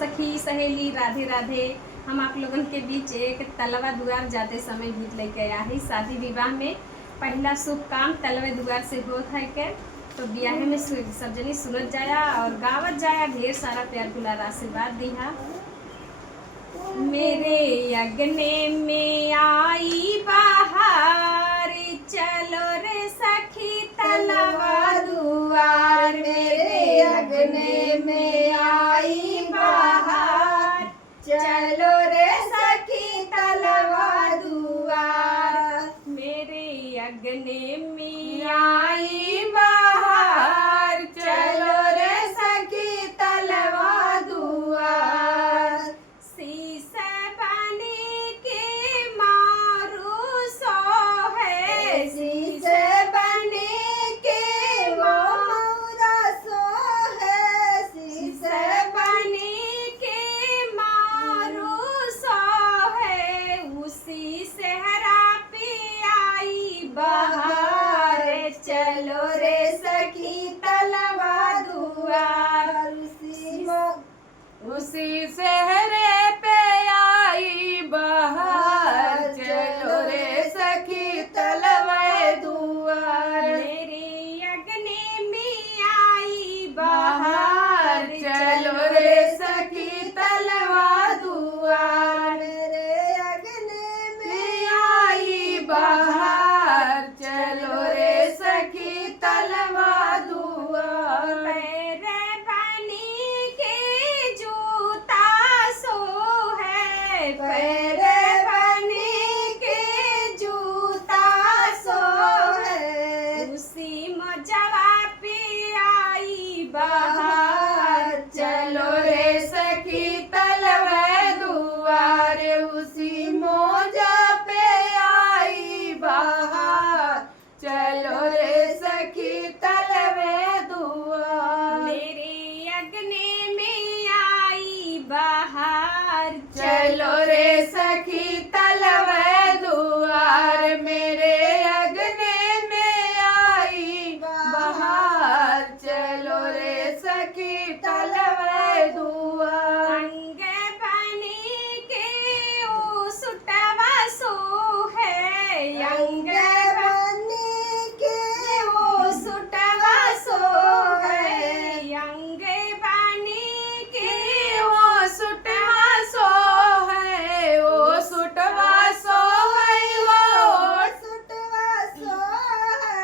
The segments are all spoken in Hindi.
सखी सहेली राधे राधे। हम आप लोगन के बीच एक तलवा दुआर जाते समय गीत लेके आया है। शादी विवाह में पहला शुभ काम तलवे दुआर से होत है के, तो ब्याहे में सब जनी सुनत जाया और गावत जाया। ढेर सारा प्यार दुलार आशीर्वाद दिहा। मेरे अगने में आई बहार, चलो रे सखी तलवा दुआर। मेरे अगने में आई बहार, चलो रे सखी तलवा दुआर। मेरे अगने में आई बहार, चलो रे सखी तलवा दुआर। शीशे बनी के मारू सो है, शीशे बनी के मारा सो है, शीशे बनी के मारू सो है। उसी सेहरा पे आई बहार, चलो रे सखी तलवा दुआर। उसी सेहरे पे आई बहार, चलो रे सखी तलवा दुआर। मेरे अगने में आई बहार, चलो रे सखी तलवा दुआर। मेरे अगने में आई बहार, चलो रे सखी तलवा दुआर। पैरे बनी के जूता सो है, पैरे बनी के जूता सो है। उसी मजवा पे आई बहार, चलो रे सखी तलवा दुआर। उसी मोजा पे आई बहार, चलो रे सखी तलवे दुआर। मेरे अगने में आई बहार, चलो रे सखी तलवे दुआर। मेरे अगने में आई बहार, चलो रे सखी तलवे दुआर। अंग बनी के ओ सुटवा सो है, अंग बनी के ओ सुटवा सो है, अंग बनी के ओ सुटवा सो है, ओ सुटवा सो है, ओ सुटवा सो है।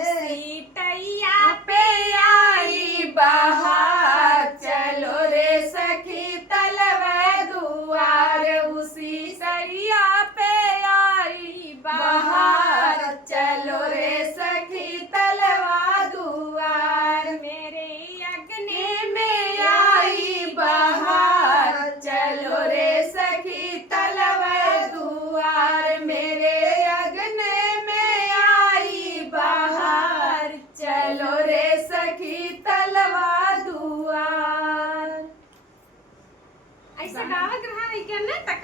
उसी टैया पे आई बहार, चलो रे सखी तलवा दुआर। उसी सरिया पे आई बहार, चलो रे सखी तलवा दुआर। मेरे अगने में आई बहार, चलो रे सखी तलवा दुआर। मेरे अगने में आई बहार, चलो रे सखी तलवा दुआर। ऐसा गावत रहा है क्या ना तक